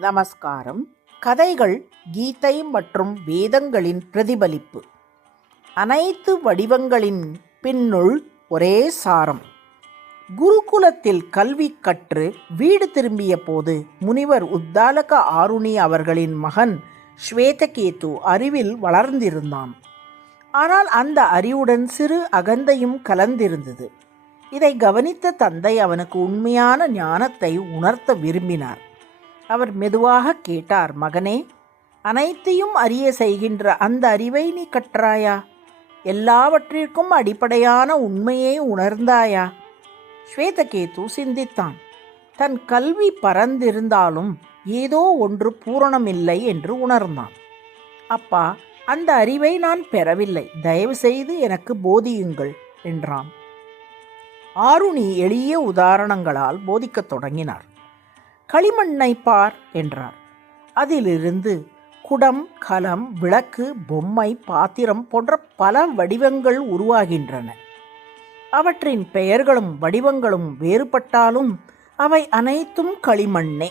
நமஸ்காரம். கதைகள் கீதை மற்றும் வேதங்களின் பிரதிபலிப்பு. அனைத்து வடிவங்களின் பின்னுள் ஒரே சாரம். குருகுலத்தில் கல்வி கற்று வீடு திரும்பிய போது முனிவர் உத்தாலக ஆருணி அவர்களின் மகன் ஸ்வேதகேது அறிவில் வளர்ந்திருந்தான். ஆனால் அந்த அறிவுடன் சிறு அகந்தையும் கலந்திருந்தது. இதை கவனித்த தந்தை அவனுக்கு உண்மையான ஞானத்தை உணர்த்த விரும்பினார். அவர் மெதுவாக கேட்டார், மகனே, அனைத்தையும் அறிய செய்கின்ற அந்த அறிவை நீ கற்றாயா? எல்லாவற்றிற்கும் அடிப்படையான உண்மையை உணர்ந்தாயா? ஸ்வேதகேது சிந்தித்தான். தன் கல்வி பரந்திருந்தாலும் ஏதோ ஒன்று பூரணமில்லை என்று உணர்ந்தான். அப்பா, அந்த அறிவை நான் பெறவில்லை, தயவு செய்து எனக்கு போதியுங்கள் என்றான். ஆருணி எளிய உதாரணங்களால் போதிக்கத் தொடங்கினார். களிமண்ணை பார் என்றார். அதிலிருந்து குடம், கலம், விளக்கு, பொம்மை, பாத்திரம் போன்ற பல வடிவங்கள் உருவாகின்றன. அவற்றின் பெயர்களும் வடிவங்களும் வேறுபட்டாலும் அவை அனைத்தும் களிமண்ணே.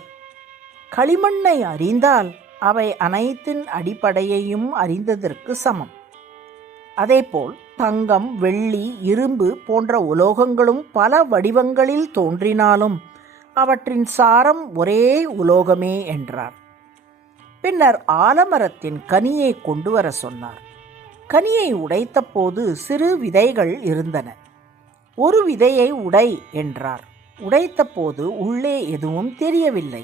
களிமண்ணை அறிந்தால் அவை அனைத்தின் அடிப்படையையும் அறிந்ததற்கு சமம். அதேபோல் தங்கம், வெள்ளி, இரும்பு போன்ற உலோகங்களும் பல வடிவங்களில் தோன்றினாலும் அவற்றின் சாரம் ஒரே உலோகமே என்றார். பின்னர் ஆலமரத்தின் கனியை கொண்டு வர சொன்னார். கனியை உடைத்த போது சிறு விதைகள் இருந்தன. ஒரு விதையை உடை என்றார். உடைத்த போது உள்ளே எதுவும் தெரியவில்லை.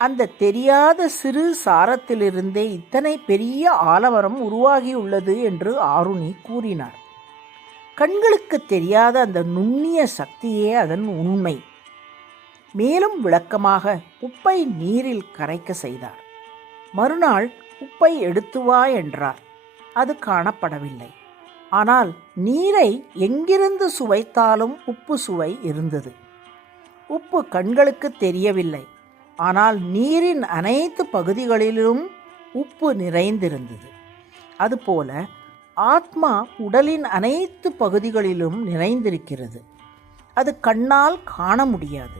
அந்த தெரியாத சிறு சாரத்திலிருந்தே இத்தனை பெரிய ஆலமரம் உருவாகியுள்ளது என்று ஆருணி கூறினார். கண்களுக்கு தெரியாத அந்த நுண்ணிய சக்தியே அதன் உண்மை. மேலும் விளக்கமாக உப்பை நீரில் கரைக்க செய்தார். மறுநாள் உப்பை எடுத்து வா என்றார். அது காணப்படவில்லை. ஆனால் நீரை எங்கிருந்து சுவைத்தாலும் உப்பு சுவை இருந்தது. உப்பு கண்களுக்கு தெரியவில்லை. ஆனால் நீரின் அனைத்து பகுதிகளிலும் உப்பு நிறைந்திருந்தது. அதுபோல ஆத்மா உடலின் அனைத்து பகுதிகளிலும் நிறைந்திருக்கிறது. அது கண்ணால் காண முடியாது.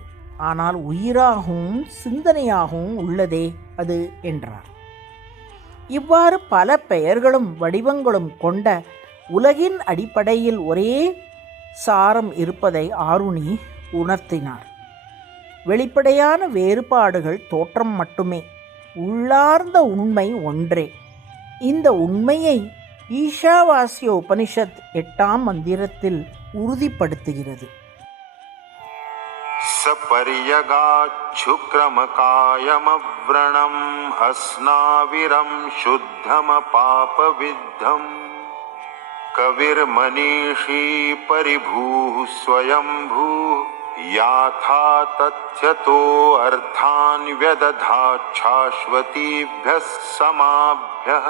ஆனால் உயிராகவும் சிந்தனையாகவும் உள்ளதே அது என்றார். இவ்வாறு பல பெயர்களும் வடிவங்களும் கொண்ட உலகின் அடிப்படையில் ஒரே சாரம் இருப்பதை ஆருணி உணர்த்தினார். வெளிப்படையான வேறுபாடுகள் தோற்றம் மட்டுமே. உள்ளார்ந்த உண்மை ஒன்றே. இந்த உண்மையை ஈஷாவாஸ்ய உபனிஷத் 8ஆம் மந்திரத்தில் உறுதிப்படுத்துகிறது. சபரியகாச்சுக்ரமகாயமவ்ரணம் ஹஸ்னாவிரம் சுத்தமபாபவித்தம் கவிர்மனீஷீ பரிபூः ஸ்வயம்பூः யாதா தத்யதோ அர்த்தான் வ்யததாத் சாஸ்வதீப்யஸ் சமாப்யः.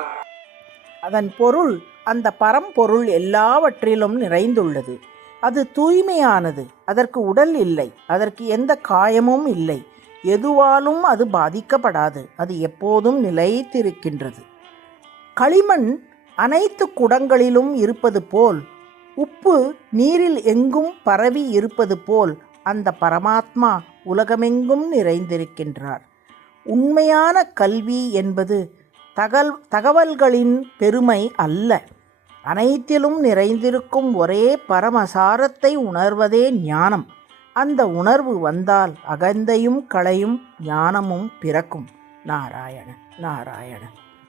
அதன் பொருள், அந்த பரம்பொருள் எல்லாவற்றிலும் நிறைந்துள்ளது. அது தூய்மையானது. அதற்கு உடல் இல்லை. அதற்கு எந்த காயமும் இல்லை. எதுவாலும் அது பாதிக்கப்படாது. அது எப்போதும் நிலைத்திருக்கின்றது. களிமண் அனைத்து குடங்களிலும் இருப்பது போல், உப்பு நீரில் எங்கும் பரவி இருப்பது போல் அந்த பரமாத்மா உலகமெங்கும் நிறைந்திருக்கின்றார். உண்மையான கல்வி என்பது தகவல்களின் பெருமை அல்ல. அனைத்திலும் நிறைந்திருக்கும் ஒரே பரமசாரத்தை உணர்வதே ஞானம். அந்த உணர்வு வந்தால் அகந்தையும் களையும், ஞானமும் பிறக்கும். நாராயண நாராயண.